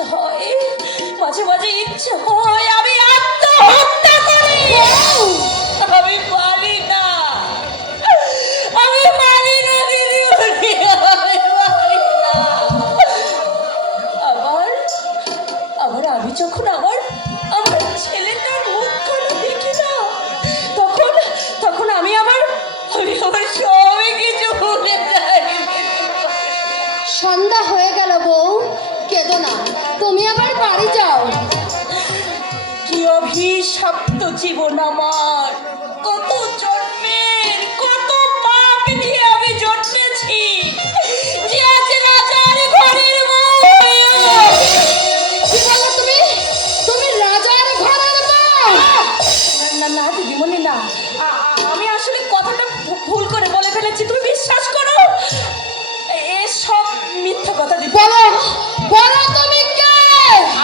ইচ্ছে হয়, মাঝে মাঝে ইচ্ছে হয় আমি আত্মহত্যা করি। আমি পারি না, আমি পারি না দিদিমণি, আমি পারি না। আবার আবার আমি যখন আমার আমার ছেলেটার মুখখানা দেখি না, তখন তখন আমি আবার সবই কিছু ভুলে যাই। সন্ধ্যা হয়ে গেল বউ, কেঁদো না, তুমি আবার বাড়ি যাও। কি অভিশপ্ত জীবন আমার, কত জন্মের কত পাপ নিয়ে আমি জন্মেছি, যে আজ রাজার ঘরের বউ। কি বলো তুমি? তুমি রাজার ঘরের বউ? না না দিদিমণি না, আমি আসলে কথাটা ভুল করে বলে ফেলেছি, তুমি বিশ্বাস করো এসব মিথ্যা কথা। দিদি বলো, বলো তুমি কে?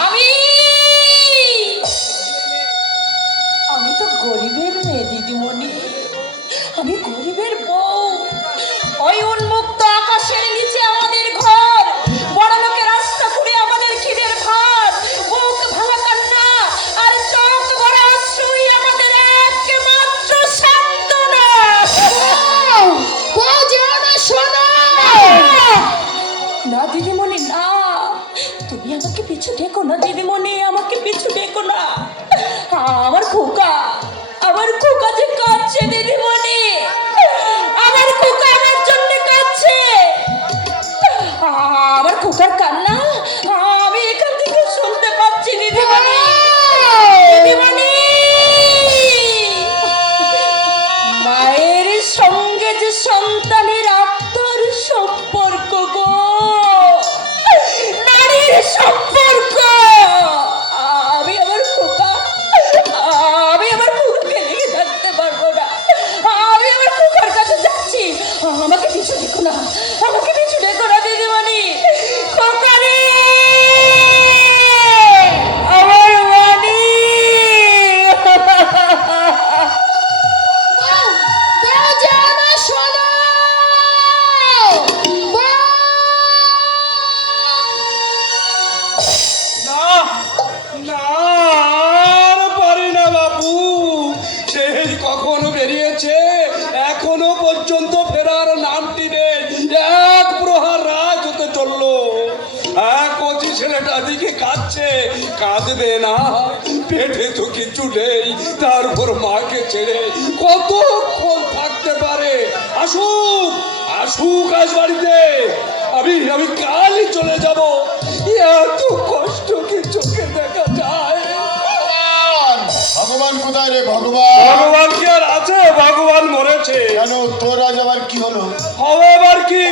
আমি আমি তো গরিবের মেয়ে দিদিমণি, আমি গরিবের বউ। ওই উন্মুক্ত আকাশের নিচে আমাদের ঘর, বড় লোকের রাস্তা করে আমাদের খিদের ভাত, বুক ভাঙা কান্না আর চোখ ভরা অশ্রুই আমাদের একমাত্র সান্ত্বনা। বউ যেও না, শোনো। না দিদিমণি না, তুমি আমাকে পিছু ডেকো না দিদিমণি, আমাকে পিছু ডেকো না। আমার খোকা যে কাঁদছে দিদিমণি, আমার খোকা আমার জন্য কাঁদছে। আমার খোকার কান্না আমি এখান থেকে শুনতে পাচ্ছি দিদিমণি। দিদিমণি, মায়ের সঙ্গে যে সন্তানের আত্মার সম্পর্ক গো, নারীর সম্পর্ক, আমি আমার খোকাকে রেখে থাকতে পারবো না। আমি আমার খোকার কাছে যাচ্ছি, আমাকে পিছু দেখো না, আমাকে পিছু দেখো না দিদিমণি। খোকা রে, আমার মানি। বউ যেও না, শোনো। না না, আর পারি না বাবু, সেই কখনো বেরিয়েছে, এখনো পর্যন্ত ফেরার নামটি নেই। এক প্রহার রাত হতে চললো, কচি ছেলেটা দিকে কাঁদছে, কাঁদবে না, পেটে তো কিছু নেই, তারপর মাকে ছেড়ে কতক্ষণ থাকতে পারে? আসুক আসুক আজ বাড়িতে, আমি কালই চলে যাব। এত কষ্ট কি চোখে দেখা যায়? ভগবান কোথায় রে ভগবান? ভগবান কি আর আছে? ভগবান মরেছে। কেন, তোর আজ আবার কি হলো? হবে আবার কি?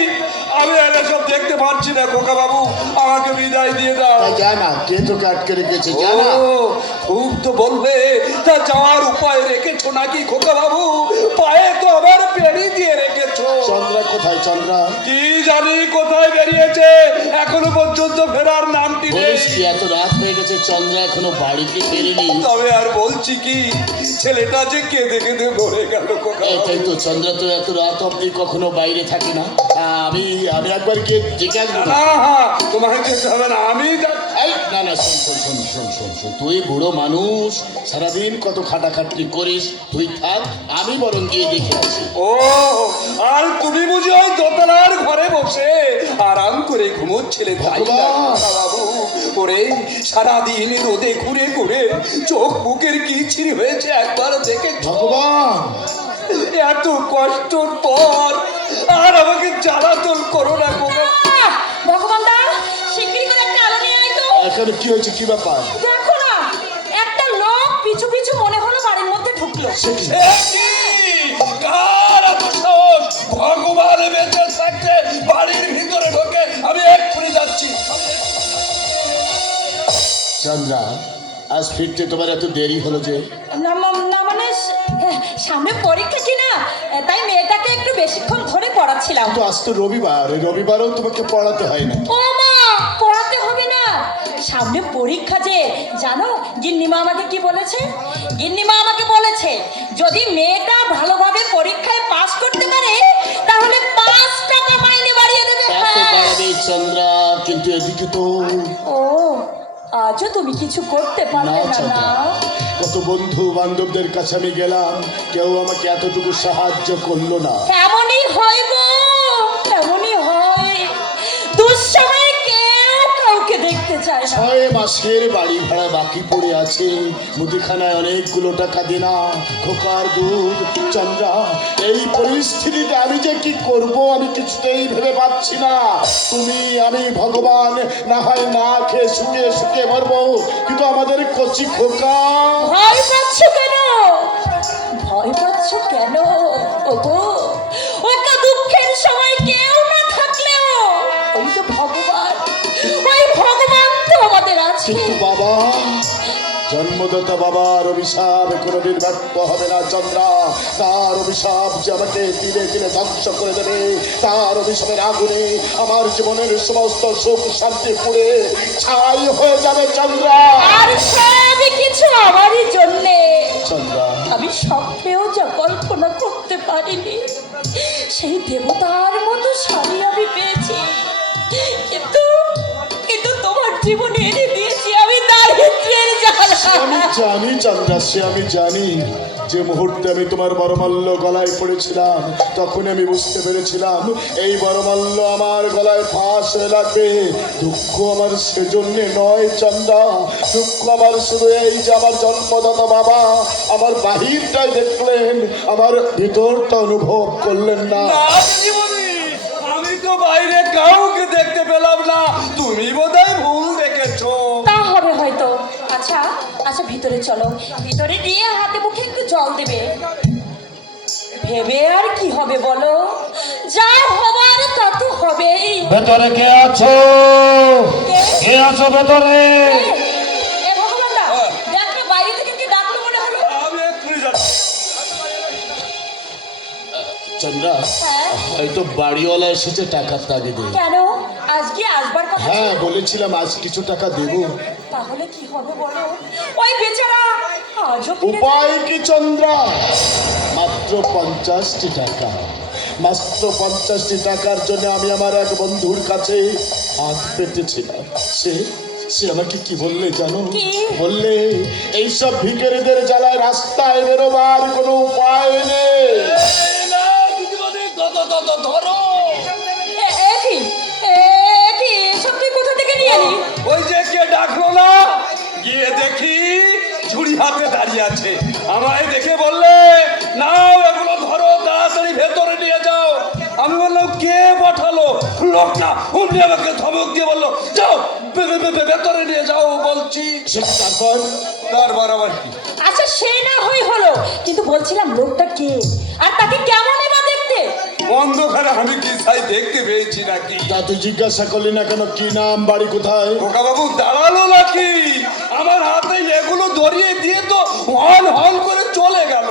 আমি এলে সব দেখতে পাচ্ছি না। খোকা বাবু, আমাকে বিদায় দিয়ে দাও। তা যা না, কে তোকে আটকে রেখেছে? যা না। ও, খুব তো বলবে, তা যাওয়ার উপায় রেখেছো নাকি খোকা বাবু? পায়ে তো আবার পেড়ি দিয়ে রেখেছো। চন্দ্রা কোথায়? চন্দ্রা কি জানি কোথায় বেরিয়েছে, এখনো পর্যন্ত ফেরার নামটি নেই। বলিস কি, এত রাত হয়ে গেছে, চন্দ্রা এখনো বাড়িতে ফেরেনি? তবে আর বলছি কি, ছেলেটা যে কেঁদে কেঁদে মরে গেল খোকা বাবু। এটাই তো, চন্দ্রা তো এত রাত অব্দি কখনো বাইরে থাকে না। আমি আমি একবার গিয়ে জিজ্ঞাসা করবো। না, তোমাকে যেতে হবে না, আমি এই, না না, শোন শোন শোন শোন শোন শোন, তুই বুড়ো মানুষ, সারাদিন কত খাটাখাটনি করিস, তুই থাক, আমি বরং গিয়ে দেখে আসি। ও, আর তুমি বুঝি ওই দোতলার ঘরে বসে আরাম করে ঘুমোচ্ছিলে, তাই না খোকা বাবু? ওরে, সারাদিন রোদে ঘুরে ঘুরে চোখ মুখের কি ছিঁড়ি হয়েছে একবার দেখে ভগবান, এত কষ্টর পর আর আমাকে জ্বালাতন করো না খোকা। ভগবান দা, শিগগিরই করে একটা আলো নিয়ে আয় তো। এখানে কি হয়েছে, কি ব্যাপার? দেখো না, একটা লোক পিছু পিছু মনে হলো বাড়ির মধ্যে ঢুকলো। এ কি? কার এত সাহস? ভগবান বেঁচে থাকতে বাড়ির ভিতরে ঢোকে? আমি এক্ষুনি যাচ্ছি। চন্দ্রা, আজ ফিরতে তোমার এত দেরি হলো যে? না মানে সামনে পরীক্ষা কি না, তাই মেয়েটাকে একটু বেশিক্ষণ ধরে পড়াচ্ছিলাম। তো আজ তো রবিবার, এই রবিবারও তোমাকে পড়াতে হয় না? ও মা, পড়াতে হবে না, সামনে পরীক্ষা যে। জানো গিন্নিমা আমাকে কি বলেছে? গিন্নিমা আমাকে বলেছে, যদি মেয়েটা ভালোভাবে পরীক্ষায় পাস করতে পারে তাহলে 5 টাকা মাইনে বাড়িয়ে দেবে। এত বাড়াবে চন্দ্রা, কিন্তু এদিকে তো ও আজও তুমি কিছু করতে পারলে না, না চন্দ্রা। না কত বন্ধু বান্ধবদের কাছে আমি গেলাম, কেউ আমাকে এতটুকু সাহায্য করলো না। এমনই হয় গো, এমনই হয়। দুঃসময়ে কেউ কাউকে দেখতে চায় না। 6 মাসের বাড়ি ভাড়া বাকি পড়ে আছে, মুদিখানায় অনেকগুলো টাকা দিনা, খোকার দুধ। চন্দ্রা, এই পরিস্থিতিতে আমি যে কি করব আমি কিছুতেই ভেবে পাচ্ছি না। তুমি আমি ভগবান না হয় না খেয়ে শুকিয়ে শুকিয়ে মরবো, কিন্তু আমাদের কচি খোকা। ভয় পাচ্ছ কেন? ভয় পাচ্ছ কেন? ওগো, ওকে দুঃখের সময় কেউ না থাকলেও ওই তো ভগবান, ওই ভগবান তো আমাদের আছে। কিন্তু বাবা, জন্মদাতা বাবার অভিশাপ কোনোদিন ব্যর্থ হবে না চন্দ্রা। তার অভিশাপ যে আমাকে ধীরে ধীরে ধ্বংস করে দেবে, তার অভিশাপের আগুনে আমার জীবনের সমস্ত সুখ শান্তি পুড়ে ছাই হয়ে যাবে চন্দ্রা। আর সব কিছু আমারই জন্যে। চন্দ্রা, আমি স্বপ্নেও যা কল্পনা করতে পারিনি সেই দেবতার মতো স্বামী আমি পেয়েছি, কিন্তু কিন্তু তোমার জীবনে এনে দিয়েছি আমি দারিদ্র্যের সে আমি জ্বালা। জানি চন্দ্রা, সে আমি জানি। যে মুহূর্তে আমি তোমার বরমাল্য গলায় পড়েছিলাম, তখন আমি বুঝতে পেরেছিলাম এই বরমাল্য আমার গলায় ফাঁস হয়ে লাগবে। দুঃখ আমার সেজন্য নয় চন্দ্রা, দুঃখ আমার শুধু এই যে আমার জন্মদাতা বাবা আমার বাহিরটাই দেখলেন, আমার ভিতরটা অনুভব করলেন না। না দিদিমণি, আমি তো বাইরে কাউকে দেখতে পেলাম না, তুমি বোধহয় ভুল দেখেছো। তা হবে হয়তো। আচ্ছা আচ্ছা, ভিতরে চলো, ভিতরে গিয়ে হাতে মুখে একটু জল দেবে। ভেবে আর কি হবে বলো, যা হবার তা তো হবেই। ভেতরে কে আছো? কে আছো ভেতরে? এ ভগবান দা, দেখ না বাইরে থেকে কি ডাকলো মনে হলো। আমি এক্ষুনি যাচ্ছি। চন্দ্রা, হ্যাঁ? হয়তো বাড়িওয়ালা এসেছে টাকার তাগিদে। কেন? আজকে আসবার কথা হ্যাঁ, ছিল। বলেছিলাম আজ কিছু টাকা দেবো। তাহলে কি হবে বলো, ওই বেচারা আজও ফিরে উপায় কি চন্দ্রা? মাত্র 50টি টাকা, মাত্র 50টি টাকার জন্য আমি আমার এক বন্ধুর কাছে হাত পেতেছিলাম। সে আমাকে কি বললে জানো? কি? বললে এইসব ভিখারিদের জ্বালায় রাস্তায় বেরোবার কোনো উপায় নেই। এই না দিদিমণি, ধরো। কি এসব তুই কোথা থেকে নিয়ে এলি? ওই যে কে ডাকলো না, গিয়ে দেখি ঝুড়ি হাতে দাঁড়িয়ে আছে। আমায় দেখে বললে, নাও এগুলো ধরো, তাড়াতাড়ি ভেতরে নিয়ে যাও। আমি বললাম কে পাঠালো? লোকটা উনি আমাকে ধমক দিয়ে বললো, যাও ভেতরে নিয়ে যাও বলছি। তারপর আবার কি? আচ্ছা সে না হলো, কিন্তু বলছিলাম লোকটা কে আর তাকে কেমন বা দেখতে? অন্ধকারে আমি কি চাই দেখতে পেয়েছি নাকি? তা তুই জিজ্ঞাসা করলি না কেন? কি নাম, বাড়ি কোথায়? খোকা বাবু দাঁড়ালো নাকি? আমার হাতে এগুলো ধরিয়ে দিয়ে তো হন হন করে চলে গেল।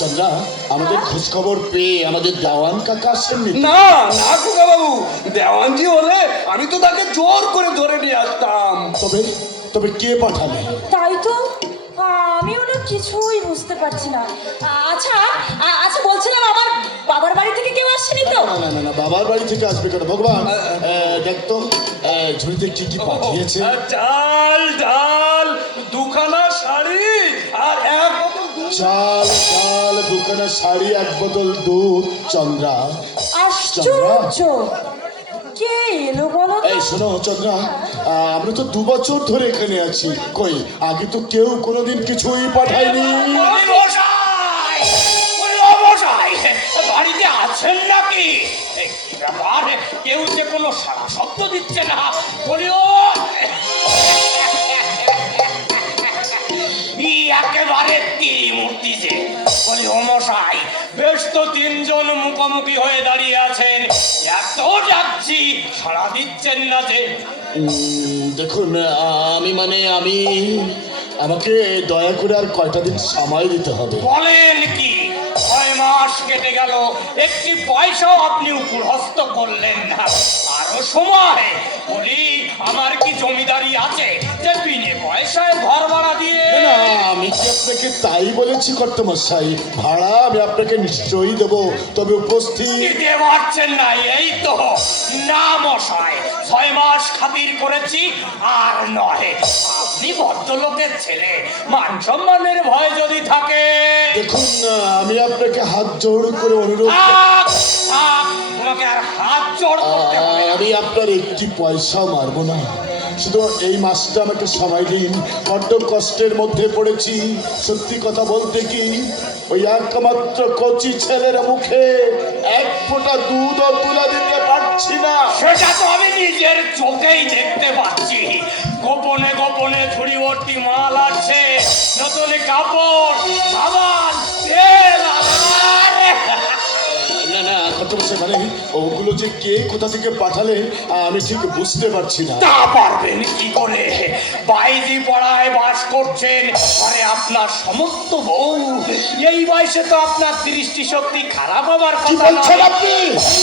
চন্দ্রা, আমাদের খোঁজ খবর পেয়ে আমাদের দেওয়ান কাকা আসেননি? না না খোকা বাবু, দেওয়ানজি হলে আমি তো তাকে জোর করে ধরে নিয়ে আসতাম। তবে তবে কে পাঠালে? তাই তো আমিও না কিছুই বুঝতে পারছি না। আচ্ছা আচ্ছা, বলছিলাম আমার বাবার বাড়ি থেকে কেউ আসেনি তো? না না না না, বাবার বাড়ি থেকে আসবে কেন? ভগবান, দেখতো ঝুড়িতে কি কি পাঠিয়েছে। আর চাল ডাল, দুখানা শাড়ি আর এক বোতল দুধ। চাল ডাল, দোকানে শাড়ি, এক বোতল দুধ। চন্দ্রা, আশ্চর্য, কে এলো বলো তো? এই শোনো চন্দ্রা, আমরা তো 2 বছর ধরে এখানে আছি, কই আগে তো কেউ কোনোদিন কিছুই পাঠায়নি। মশাই, মশাই, বাড়িতে আছেন নাকি? এই কি ব্যাপার, কেউ যে কোনো সারা শব্দ দিচ্ছে না। বলিও একেবারে ত্রিমূর্তি যে। বলি ও মশাই, বেশ তো 3 জন মুখোমুখি হয়ে দাঁড়িয়ে আছেন, এত যাচ্ছি সাড়া দিচ্ছেন না যে। দেখুন, আমি আমাকে দয়া করে আর কয়টা দিন সময় দিতে হবে। বলেন কি? 6 মাস কেটে গেল, একটি পয়সাও আপনি উপহস্ত করলেন না। আরো সময়? বলি আমার কি জমিদারি আছে যে বিনে পয়সায় ঘর ভাড়া দিয়ে? না, আমি কি আপনাকে তাই বলেছি কর্তামশাই? ভাড়া আমি আপনাকে নিশ্চয়ই দেবো, তবে উপস্থিত। দিতে পারছেন না, এই তো না মশাই, 6 মাস খাতির করেছি আর নয়। আপনি ভদ্রলোকের ছেলে, মান সম্মানের ভয় যদি থাকে। দেখুন আমি আপনাকে হাত জোড় করে অনুরোধ থাক, থাক, তোমাকে আর হাত জোড় করতে হবে না। আমি আপনার একটি পয়সাও মারবো না, শুধু এই মাসটা আমাকে সময় দিন। বড্ড কষ্টের মধ্যে পড়েছি। সত্যি কথা বলতে কি, ওই একমাত্র কচি ছেলের মুখে এক ফোঁটা দুধও তুলে দিতে পারছি না। সেটা তো আমি নিজের চোখেই দেখতে পাচ্ছি। গোপনে গোপনে ঝুড়ি ভর্তি মাল আছে, নতুন কাপড়, সাবান, তেল। আরে! না না, কত সেখানে ওগুলো যে কে কোথা থেকে পাঠালে আমি ঠিক বুঝতে পারছি না। তা পারবেন কি করে? বাইজি পাড়ায় বাস করছেন, আরে আপনার সমস্ত বউ। এই বয়সে তো আপনার দৃষ্টি শক্তি খারাপ হবার কি কথা বলছেন নয়। আপনি?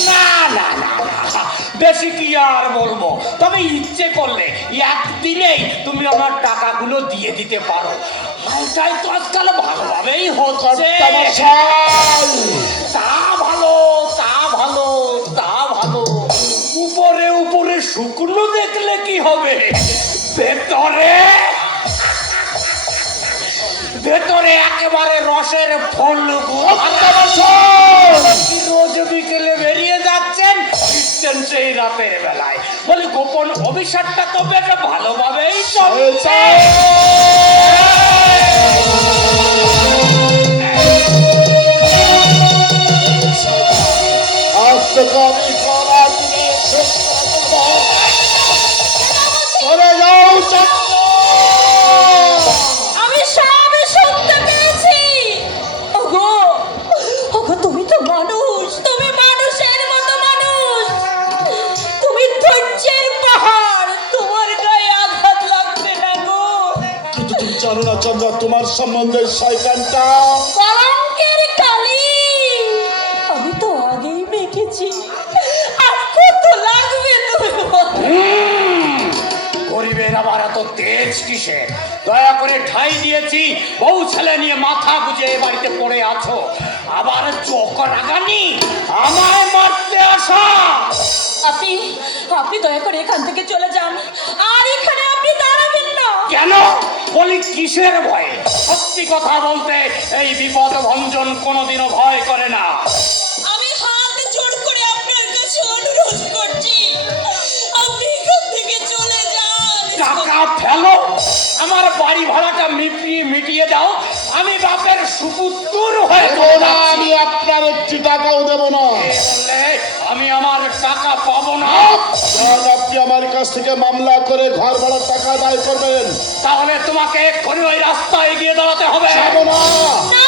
না না না না, বেশি কি আর বলবো। তবে ইচ্ছে করলে একদিনেই তুমি আমার টাকাগুলো দিয়ে দিতে পারো। এটাই তো আজকাল ভালোভাবেই হচ্ছে। কর্তামশাই! তা ভালো, তা ভালো, তা ভালো। উপরে উপরে শুকনো দেখলে কি হবে, ভেতরে ভেতরে একেবারে রসের ফল। রোজ বিকেলে বেরিয়ে যাচ্ছেন, ফিরছেন সেই রাতের বেলায়। বলি গোপন অভিশাপটা তো বেশ ভালোভাবেই চলছে। আজ থেকে আমি গলা টিপে শেষ করে দেব। সরে যাও চন্দ্র! আমি সব শুনতে পেয়েছি। ওগো, ওগো, তুমি তো মানুষ, তুমি মানুষের মতো মানুষ। তুমি ধৈর্যের পাহাড়, তোমার গায়ে আঘাত লাগবে না গো। কিন্তু তুমি জানো না চন্দ্র, তোমার সম্বন্ধে শয়তানটা কলঙ্কের কালি আমি তো আগেই মেখেছি, আর কত লাগবে তুমি বলো? গরিবের আবার এত তেজ কিসে? দয়া করে ঠাই দিয়েছি, বউ ছেলে নিয়ে মাথা গুজে এ বাড়িতে পড়ে আছো, আবার চোখ রাগানি আমায় মারতে আসা। আপনি আপনি দয়া করে এখান থেকে চলে যান, আর এখানে আপনি দাঁড়াবেন না। কেন? বলি কিসের ভয়ে? সত্যি কথা বলতে এই বিপদ ভঞ্জন কোনোদিনও ভয় করে না। আমি হাত জোড় করে আপনার কাছে অনুরোধ করছি, আপনি এখান থেকে চলে যান। টাকা ফেলো, আমার বাড়ি ভাড়াটা মিটিয়ে দাও। আমি বাপের সুপুত্র হয়ে দেব না, আমি আপনার একটি টাকাও দেব না। বললে আমি আমার টাকা পাবো না। কারণ আপনি আমার কাছ থেকে মামলা করে ঘর ভাড়ার টাকা আদায় করবেন। তাহলে তোমাকে এক্ষুনি ওই রাস্তায় গিয়ে দাঁড়াতে হবে। যাব না। না,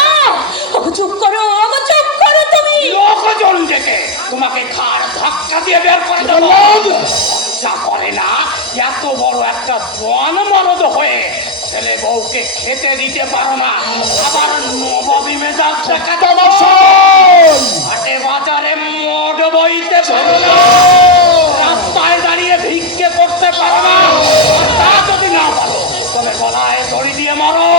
ওগো চুপ করো, ওগো চুপ করো তুমি। লোকজন ডেকে তোমাকে ঘাড় ধাক্কা দিয়ে বের করে দেবো। যা করে না, এত বড় একটা জোয়ান মরদ হয়ে ছেলে বউকে খেতে দিতে পারো না, আবার নবাবী মেজাজ দেখাতে হাটে বাজারে মদ বইতে পারো না, রাস্তায় দাঁড়িয়ে ভিক্ষে করতে পারো না। আর তা যদি না পারো তবে গলায় দড়ি দিয়ে মরো।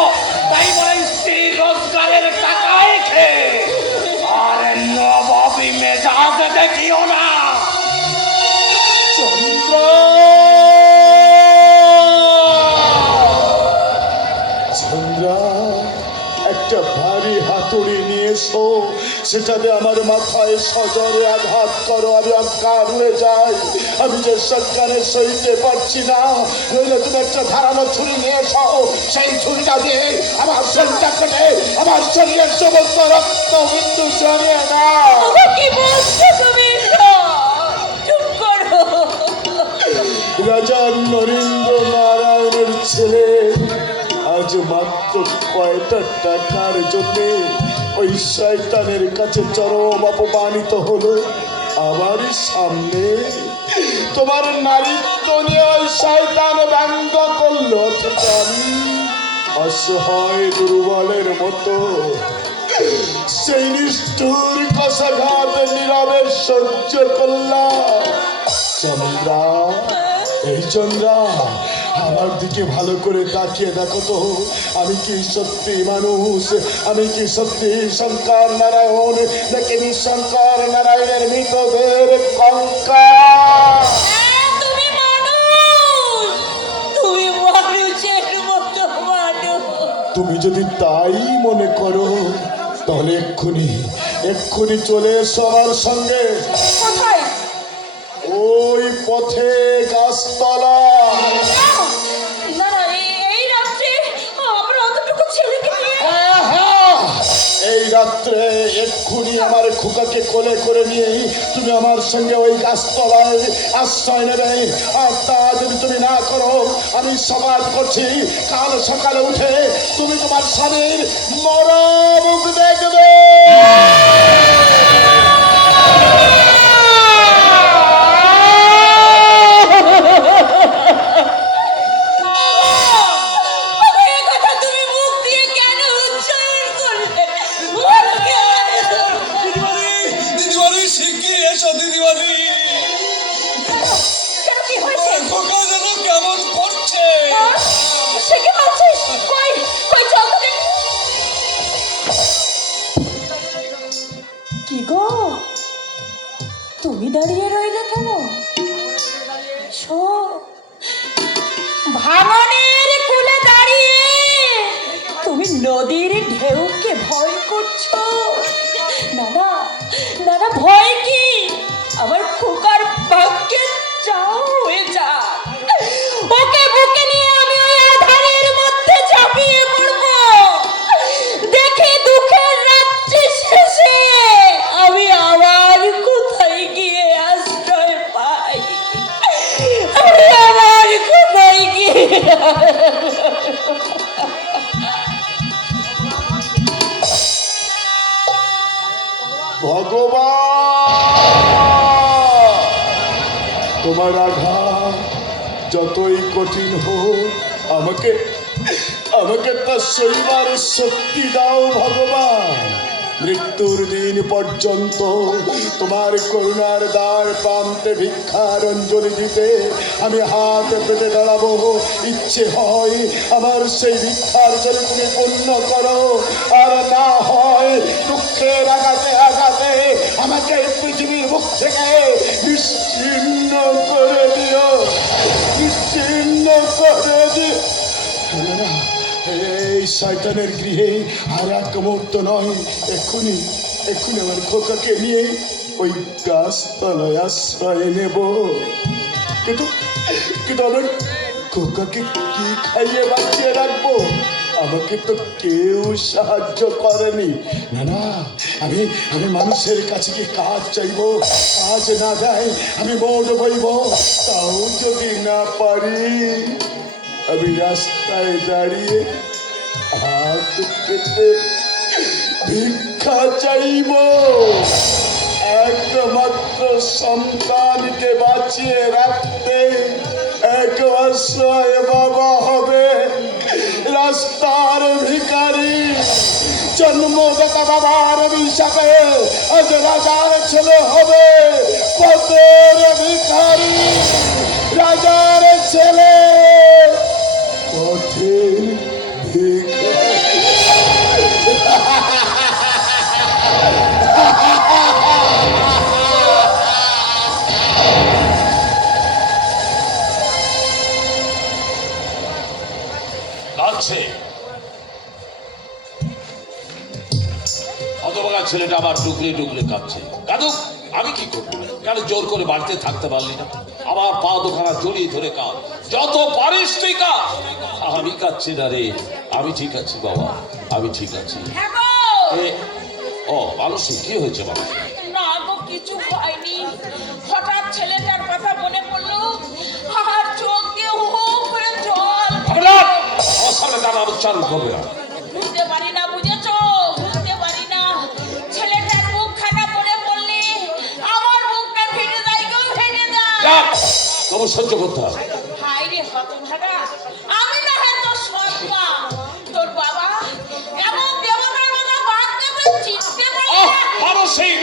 তাই বলে স্ত্রীর রোজগারের টাকায় খেয়ে আর নবাবী মেজাজ দেখিও না। চন্দ্র! চন্দ্রা, একটা ভারী হাতুড়ি নিয়ে এসো, সেটাতে আমার মাথায় সজরে আঘাত করো, আমি অজ্ঞান হয়ে যাই। আমি যে সজ্ঞানে সইতে পারছি না। নইলে তুমি একটা ধারালো ছুরি নিয়ে এসো, সেই ছুরিটা দিয়ে আমার শরীরটা কেটে আমার শরীরের সমস্ত রক্ত বিন্দু জমিয়ে না। ওগো কি বলছো তুমি? চুপ করো। রাজা নরেন্দ্র নারায়ণের ছেলে আজ মাত্র কয়টা টাকার জন্য ওই শয়তানের কাছে চরম অপমানিত হলো। আমার সামনে তোমার নারীত্ব নিয়ে ওই শয়তান ব্যঙ্গ করলো, অথচ আমি অসহায় দুর্বলের মতো সেই নিষ্ঠুর কষাঘাত নীরবে সহ্য করলাম। চন্দ্রা, এই চন্দ্রা, আমার দিকে ভালো করে তাকিয়ে দেখো তো, আমি কি সত্যি মানুষ? আমি কি সত্যি শঙ্কর নারায়ণ, নাকি শঙ্কর নারায়ণের মৃতদের কঙ্কাল? তুমি যদি তাই মনে করো তাহলে এক্ষুনি চলে এসো আমার সঙ্গে। কোথায়? ওই পথে গাছতলা। না না, এই রাত্রে আমরা অতটুকু ছেলেকে নিয়ে এই রাত্রে এক্ষুনি আমার খোকাকে কোলে করে নিয়ে তুমি আমার সঙ্গে ওই গাছতলায় আশ্রয় নেবে। আর তা যদি তুমি না করো, আমি সবাদ করছি কাল সকালে উঠে তুমি তোমার স্বামীর মরা মুখ দেখবে। এই কথা তুমি মুখ দিয়ে কেন উচ্চারণ করলে? বলো দিদিমণি শিগগির এসো দিদিমণি। কেন, কি হয়েছে? খোকা যেন কেমন করছে। সে কি বলছিস? কই কই চল তো দেখি। কি গো, তুমি দাঁড়িয়ে রইলে কেন? শো, ভাঙনের কূলে দাঁড়িয়ে তুমি নদীর ঢেউকে ভয় করছো? না না না না, ভয় কি? আমার খোকার ভাগ্যে যাও হয়ে যা। ওকে বুকে নিয়ে আমি ওই আধারের মধ্যে ঝাঁপিয়ে পড়বো। দেখে দুঃখের রাত্রি শেষে আমি আবার কোথায় গিয়ে আশ্রয় পাই। আমি আবার কোথায় গিয়ে ভগবান, তোমার আঘাত যতই কঠিন হোক আমাকে তা সইবার শক্তি দাও ভগবান। মৃত্যুর দিন পর্যন্ত তোমার করুণার দ্বার প্রান্তে ভিক্ষার অঞ্জলি দিতে আমি হাত পেতে দাঁড়াবো। ইচ্ছে হয় আমার সেই ভিক্ষার জন্য তুমি পূর্ণ করো, আর না হয় দুঃখের আঘাতে আঘাতে আমাকে পৃথিবীর মুখ থেকে নিশ্চিহ্ন করে দিও, নিশ্চিহ্ন করে দিও। না, এই শয়তানের গৃহে আর এক মুহূর্ত নয়, এক্ষুনি আমার খোকাকে নিয়ে ওই গাছতলায় আশ্রয় নেব। কিন্তু আমার খোকাকে কি খাইয়ে বাঁচিয়ে রাখবো? আমাকে তো কেউ সাহায্য করেনি। না না, আমি মানুষের কাছে কি কাজ চাইবো? কাজ না দেয় আমি মোট বইব। তাও যদি না পারি, আমি রাস্তায় দাঁড়িয়ে হাত পেতে ভিক্ষা চাইব। একমাত্র সন্তানকে বাঁচিয়ে রাখতে এক অসহায় বাবা হবে রাস্তার ভিখারি। জন্মদাতা বাবার অভিশাপে আজ রাজার ছেলে হবে পথের ভিখারি। রাজার ছেলে পথের ভিখারি। কাঁদছে হতভাগা ছেলেটা আবার টুকরে টুকরে কাঁদছে। কাঁদুক, আমি কি করবো? কেন জোর করে বাড়িতে থাকতে পারলি না? আবার পা দুখানা জড়িয়ে ধরে কাঁদ, যত পারিস তুই কাঁদ। আমি কাঁদছি না রে, আমি ঠিক আছি বাবা, আমি ঠিক আছি। হ্যাঁ গো। ও মানুষই কি হয়েছে মানুষ? না গো, কিছু হয়নি। হঠাৎ ছেলেটার কথা মনে পড়লো, আর চোখ দিয়ে হু হু করে জল। আমার সামনে তারা উচ্চারণ করবে না। বুঝতে পারি না, বুঝেছো? বুঝতে পারি না। ছেলেটার মুখখানা মনে পড়লে আমার মুখটা ফেটে যায় গো, ফেটে যায়। তবু সহ্য করতে হবে। হায় রে হতভাগা, আমি না হয় তোর সৎমা, তোর বাবা এমন দেবতার মতো বাদ দেবে চিনতে পারি না। মানুষই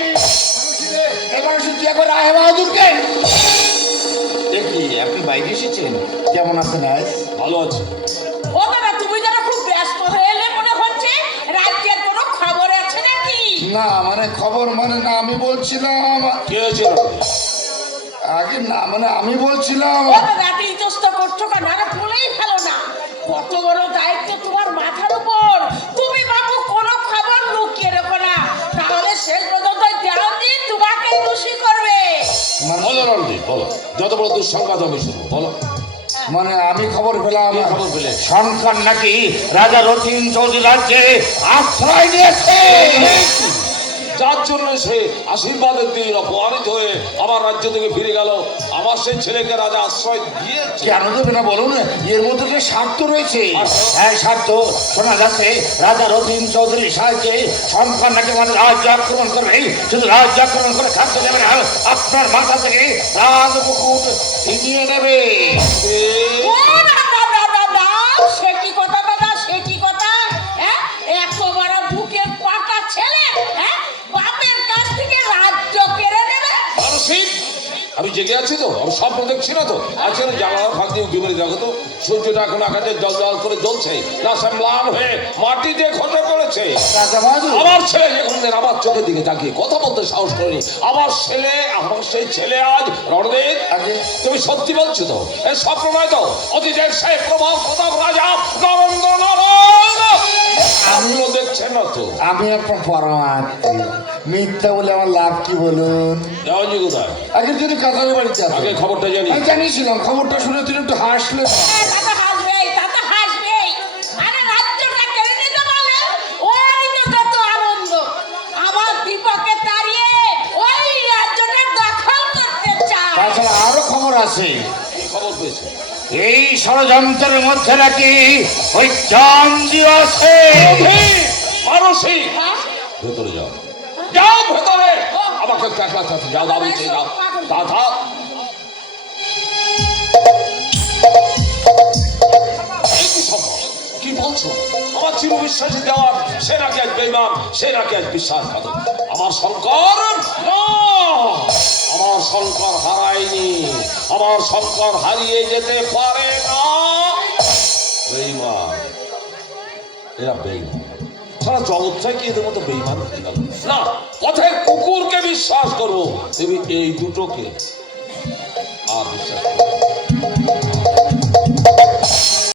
এবার শুধু একবার রায় বাহাদুরকে দেখি আপনি বাইরে এসেছেন, কেমন আছেন আজ? ভালো আছে। ও দাদা, তুমি যারা খুব ব্যস্ত হয়ে এলে মনে হচ্ছে, রাজ্যের কোনো খবর আছে নাকি? না মানে খবর মানে না, আমি বলছিলাম কে হয়েছিল? আগে না মানে আমি বলছিলাম ও দাদা, এত ইতস্ত করছো কেন? আরে বলেই ফেলো না, কত বড় দায়িত্ব তোমার মাথার উপর। বলো, যত বড় দুঃসংবাদ আমি শুনবো, বলো। মানে আমি খবর পেলাম কি খবর পেলে? শঙ্কর নাকি রাজা রতিন চৌধুরী রাজ্যে আশ্রয় দিয়েছে। যার জন্য সে আশীর্বাদের দিন অপমানিত হয়ে আমার রাজ্য থেকে ফিরে গেল, আমার সেই ছেলেকে রাজা আশ্রয় দিয়েছে। কেন দেবে না বলুন, এর মধ্যে যে স্বার্থ রয়েছে। স্বার্থ? হ্যাঁ স্বার্থ। শোনা যাচ্ছে রাজা রতিন চৌধুরীর সাহায্যে শঙ্কর নাকি মানে রাজ্য আক্রমণ করবে। শুধু রাজ্য আক্রমণ করে থাকতে দেবে না, আপনার মাথা থেকে রাজ মুকুট ছিনিয়ে নেবে। ও না, সে কি কথা দাদা, সে কি কথা? হ্যাঁ, এত বড় বুকের পাকা ছেলে, হ্যাঁ, বাপের কাছ থেকে রাজ্য কেড়ে নেবে? মানসিক, আমি জেগে আছি তো, আমি স্বপ্ন দেখছি না তো। আজকে জানালার ফাঁক দিয়ে উঁকি মেরে দেখো তো, সূর্যটা এখন আকাশে জল জল করে জ্বলছে না, সে ম্লান হয়ে মাটিতে খসে পড়েছে। রাজা বাহাদুর, আমার ছেলে যখন আমার চোখের দিকে তাকিয়ে কথা বলতে সাহস করেনি, আমার সেই ছেলে আজ রণদেব। আগে তুমি সত্যি বলছো তো? এ স্বপ্ন নয় তো? অতীতের সেই প্রভাব প্রতাপ রাজা নরেন্দ্র নারায়ণ আপনিও দেখছেন না তো? আমি আপনার পরমাত্মী, মিথ্যা বলে আমার লাভ কি বলুন? দেওয়াজি কোথায়? আগে যদি কাকার বাড়িতে আগে আসেন। খবরটা জানি। আমি জানিয়েছিলাম, খবরটা শুনে তিনি একটু হাসলেন। হ্যাঁ, তা তো হাসবেই, তা তো হাসবেই। আরে রাজ্যটা কেড়ে নিতে পারলে ওই যে কত আনন্দ। আমার দীপকে তাড়িয়ে ওই রাজ্যটা দখল করতে চায়। তাছাড়া আরো খবর আছে। কি খবর পেয়েছে? এই ষড়যন্ত্রের মধ্যে নাকি ওই চান্দি আছে। মানসী, হ্যাঁ? ভেতরে যাও, যাও ভেতরে। আমাকে টাকা চাচ্ছে, যাও দাবি চেয়ে যাও। দাদা কি বলছো? আমার চির বিশ্বাসী দেওয়ার সে নাকি আজ বেইমান, সে নাকি আজ বিশ্বাসঘাতক। আমার শঙ্কর না, আমার শঙ্কর হারায়নি, আমার শঙ্কর হারিয়ে যেতে পারে না। বেইমান, এরা বেইমান। সারা জগৎটাই কি এদের মতো বেইমান হয়ে গেল? না, পথের কুকুরকে বিশ্বাস করো, তুমি এই দুটোকে আর বিশ্বাস করো।